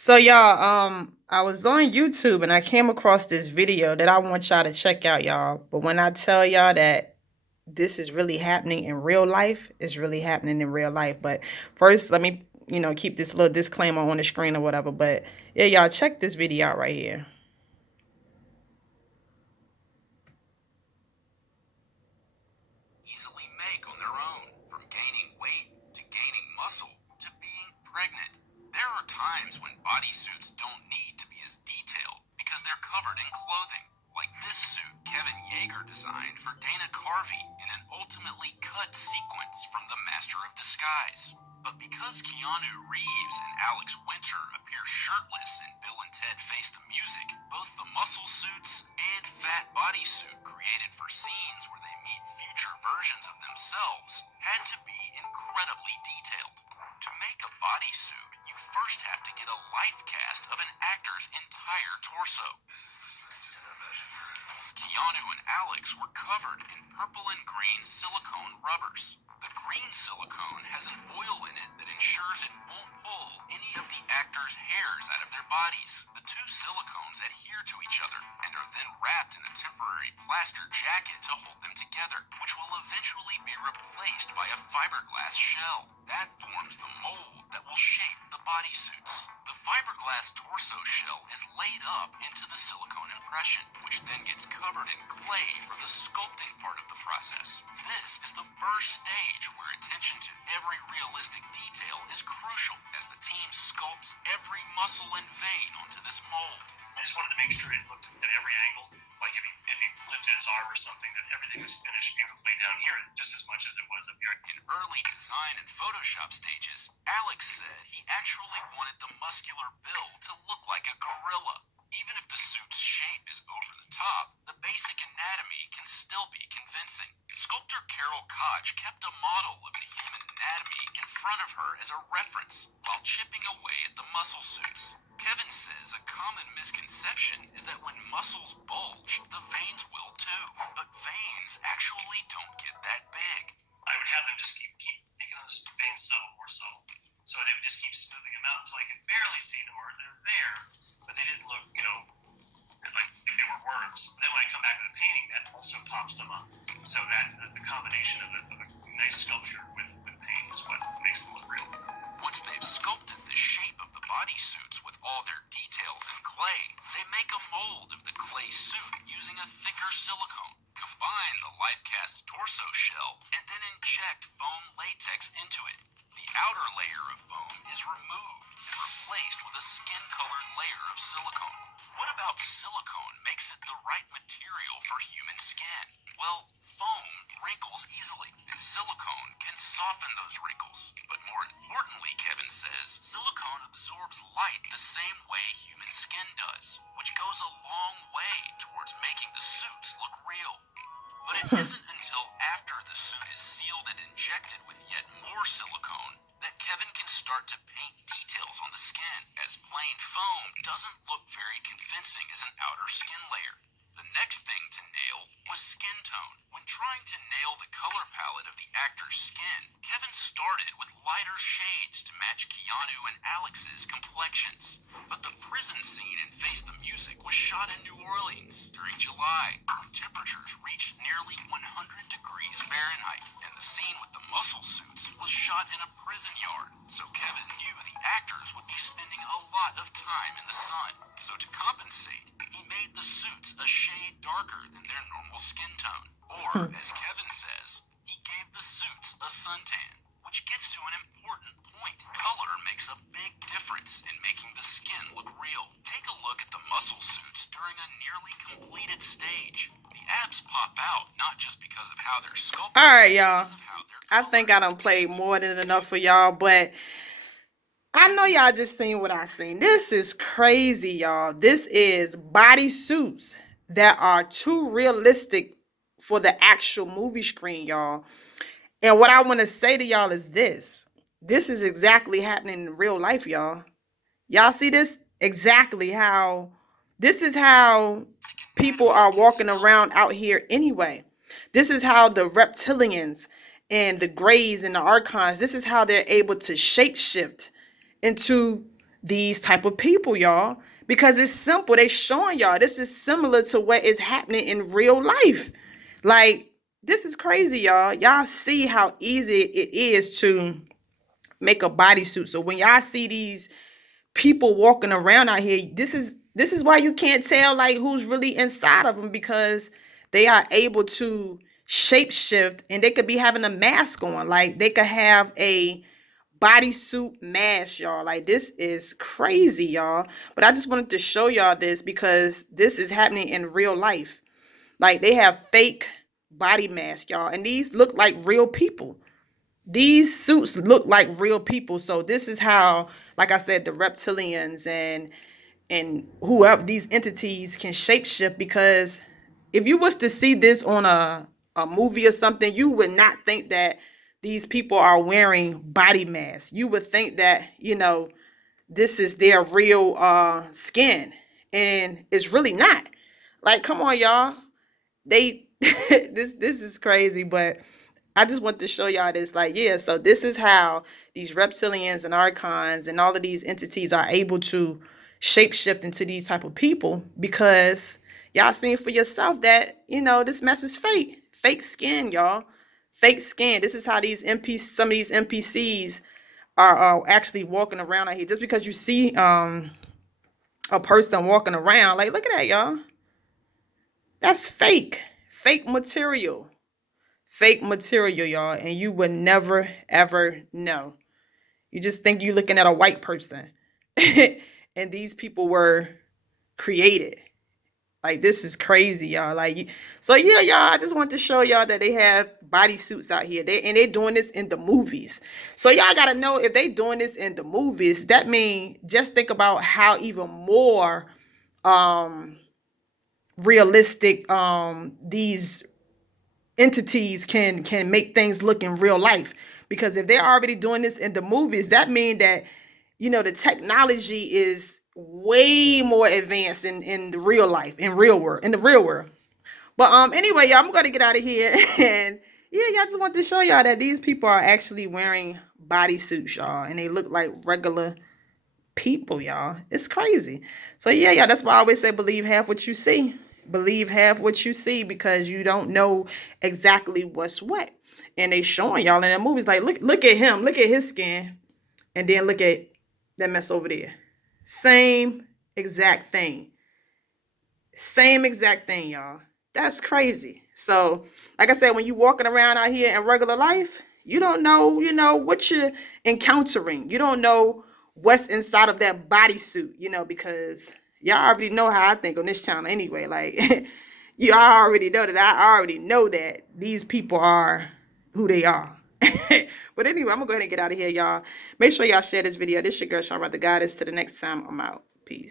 So y'all, I was on YouTube and I came across this video that I want y'all to check out, y'all. But when I tell y'all that this is really happening in real life, it's really happening in real life. But first, let me, keep this little disclaimer on the screen or whatever. But yeah, y'all, check this video out right here. Easily make on their own, from gaining weight to gaining muscle to being pregnant. There are times when bodysuits don't need to be as detailed because they're covered in clothing, like this suit Kevin Yeager designed for Dana Carvey in an ultimately cut sequence from The Master of Disguise. But because Keanu Reeves and Alex Winter appear shirtless in Bill and Ted Face the Music, both the muscle suits and fat bodysuit created for scenes where they meet future versions of themselves had to be incredibly detailed. To make a bodysuit, you first have to get a life cast of an actor's entire torso. Keanu and Alex were covered in purple and green silicone rubbers. The green silicone has an oil in it that ensures it won't pull any of the actors' hairs out of their bodies. The two silicones adhere to each other and are then wrapped in a temporary plaster jacket to hold them together, which will eventually be replaced by a fiberglass shell. That forms the mold that will shape the bodysuits. The fiberglass torso shell is laid up into the silicone impression, which then gets covered in clay for the sculpting part of the process. This is the first stage where attention to every realistic detail is crucial as the team sculpts every muscle and vein onto this mold. I just wanted to make sure it looked at every angle, like if he lifted his arm or something, that everything was finished beautifully down here just as much as it was up here. In early design and Photoshop stages, Alex said he actually wanted the muscular build to look like a gorilla. Even if the suit's shape is over the top, the basic anatomy can still be convincing. Sculptor Carol Koch kept a model of the human anatomy in front of her as a reference while chipping away at the muscle suits. Kevin says a common misconception is that when muscles bulge, the veins will too. But veins actually don't get that big. I would have them just keep making those veins subtle, more subtle. So they would just keep smoothing them out until I could barely see them, or they're there, but they didn't look, like if they were worms. Then when I come back to the painting, that also pops them up. So that the combination of a nice sculpture with paint is what makes them look real. Once they've sculpted the shape of the bodysuits with all their details in clay, they make a mold of the clay suit using a thicker silicone. Combine the life-cast torso shell and then inject foam latex into it. The outer layer of foam is removed and replaced with a skin-colored layer of silicone. What about silicone makes it the right material for human skin? Well, foam wrinkles easily, and silicone can soften those wrinkles. But more importantly, Kevin says, silicone absorbs light the same way human skin does, which goes a long way towards making the suits look real. But it isn't until after the suit is sealed and injected with yet more silicone that Kevin can start to paint details on the skin, as plain foam doesn't look very convincing as an outer skin layer. The next thing to nail was skin tone. When trying to nail the color palette of the actor's skin, Kevin started with lighter shades to match Keanu and Alex's complexions. But the prison scene in Face the Music was shot in New Orleans during July, when temperatures reached nearly 100 degrees Fahrenheit, and the scene with the muscle suits was shot in a prison yard. So Kevin knew the actors would be spending a lot of time in the sun. So to compensate, he made the suits a shade darker than their normal skin tone. Or, as Kevin says, he gave the suits a suntan. Which gets to an important point. Color makes a big difference in making the skin look real. Take a look at the muscle suits during a nearly completed stage. The abs pop out not just because of how they're sculpted. Alright, y'all. I think I done played more than enough for y'all, but I know y'all just seen what I seen. This is crazy, y'all. This is bodysuits that are too realistic for the actual movie screen, y'all. And what I want to say to y'all is this. This is exactly happening in real life, y'all. Y'all see this? Exactly how, this is how people are walking around out here anyway. This is how the reptilians and the Greys and the Archons, this is how they're able to shapeshift into these type of people, y'all, because it's simple. They showing y'all this is similar to what is happening in real life. Like, this is crazy, y'all. Y'all see how easy it is to make a bodysuit. So when y'all see these people walking around out here, this is why you can't tell like who's really inside of them, because they are able to shapeshift, and they could be having a mask on. Like, they could have a bodysuit mask, y'all. Like, this is crazy, y'all. But I just wanted to show y'all this because this is happening in real life. Like, they have fake body masks, y'all, and these look like real people. These suits look like real people. So this is how, like I said, the reptilians and whoever these entities can shapeshift. Because if you was to see this on a movie or something, you would not think that these people are wearing body masks. You would think that, this is their real skin, and it's really not. Like, come on, y'all. They this is crazy, but I just want to show y'all this. Like, yeah, so this is how these reptilians and archons and all of these entities are able to shapeshift into these type of people, because y'all seen for yourself that, this mess is fake. Fake skin, y'all. Fake skin. This is how some of these NPCs are actually walking around out here. Just because you see a person walking around, like, look at that, y'all. That's fake. Fake material. Fake material, y'all. And you would never, ever know. You just think you're looking at a white person. And these people were created. Like, this is crazy, y'all. Like, so yeah, y'all, I just want to show y'all that they have bodysuits out here. They're doing this in the movies. So y'all gotta know, if they doing this in the movies, that means just think about how even more realistic these entities can make things look in real life. Because if they're already doing this in the movies, that means that, the technology is way more advanced in the real life, in the real world. But anyway, y'all, I'm gonna get out of here. And yeah, y'all, just want to show y'all that these people are actually wearing bodysuits, y'all, and they look like regular people, y'all. It's crazy. So yeah, y'all, that's why I always say, believe half what you see. Believe half what you see, because you don't know exactly what's what. And they showing y'all in the movies, like, look at him, look at his skin, and then look at that mess over there. Same exact thing. Same exact thing, y'all. That's crazy. So, like I said, when you walking around out here in regular life, you don't know, what you're encountering. You don't know what's inside of that bodysuit, because y'all already know how I think on this channel anyway. Like, you already know that I already know that these people are who they are. But anyway, I'm going to go ahead and get out of here, y'all. Make sure y'all share this video. This your girl, Sharmar the Goddess. Till the next time, I'm out.